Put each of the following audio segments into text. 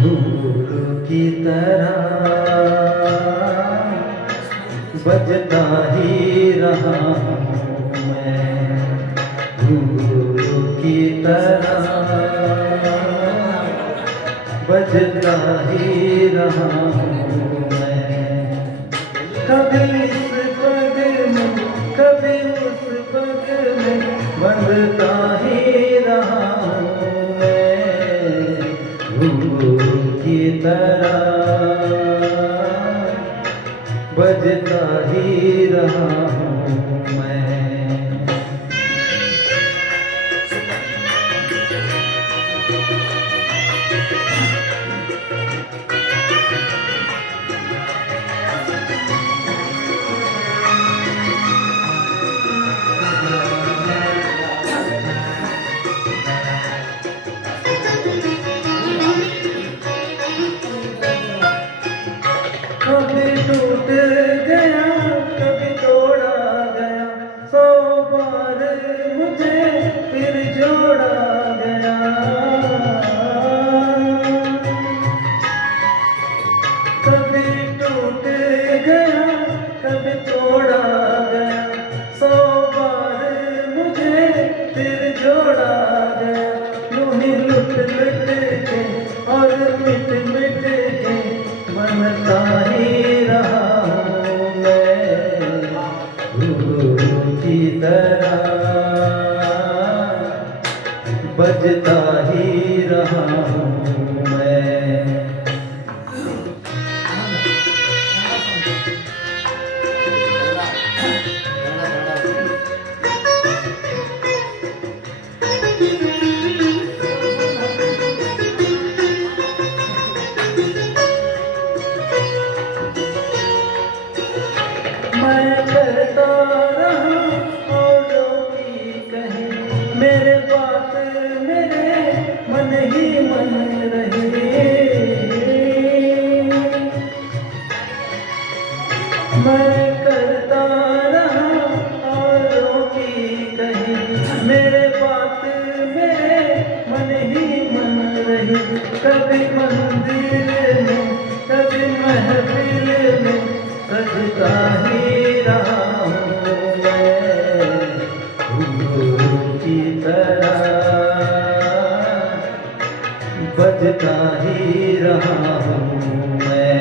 धूल की तरह बजता ही रहा हूँ मैं, धूल की तरह बजता ही रहा हूँ मैं। कभी इस पग में कभी उस पग में बंधता ही रहा हूँ मैं, धूल की तरह बजता ही रहा हूँ मैं। कभी टूट गया कभी तोड़ा गया, 100 बार मुझे फिर जोड़ा गया। कभी टूट गया कभी तोड़ा गया, 100 बार मुझे फिर जोड़ा गया। यूं ही लुट लुट के और मिट मिट के बनता ही रहा हूँ मैं, धूल की तरह बजता ही रहा हूँ मैं। मैं करता रहा औरों की कहे, मेरे बात मेरे मन ही मन रहे। मैं करता रहा औरों की कहे, मेरे बात मेरे मन ही मन रही। कभी मंदिर में कभी महफिल में सजता ही रहा हूँ मैं, धूल की तरह बजता ही रहा हूँ मैं।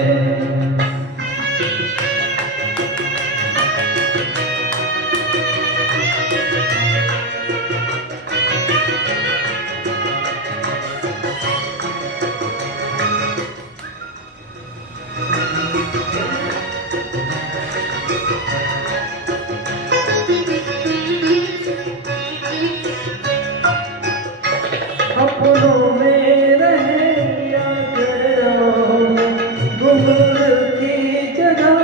अपनों में रहे या गैरों में, घुंघरू की जगह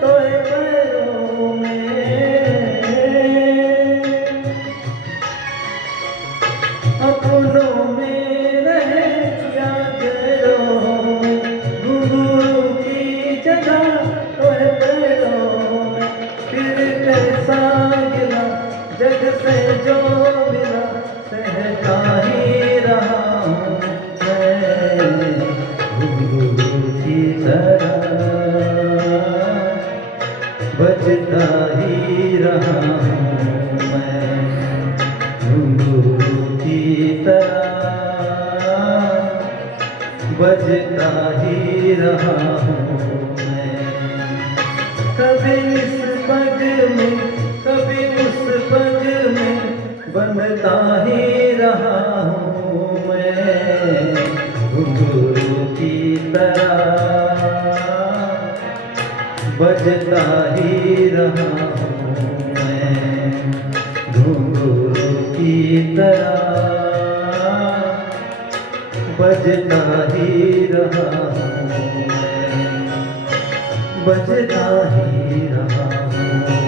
तोए पैरों में। अपनों में रहे या गैरों में, घुंघरू की जगह तोए पैरों में। फिर कैसा गिला जग से जो मिला, सहता ही रहा हूँ मैं, धूल की तरह बजता ही रहा हूँ मैं, धूल की तरह बजता ही रहा हूँ मैं। कभी इस पग में कभी उस पग में बनता ही रहा हूँ मैं, घुंघरू की तरह बजता ही रहा हूँ मैं, घुंघरू की तरह बजता ही रहा हूँ मैं, बजता ही रहा हूँ।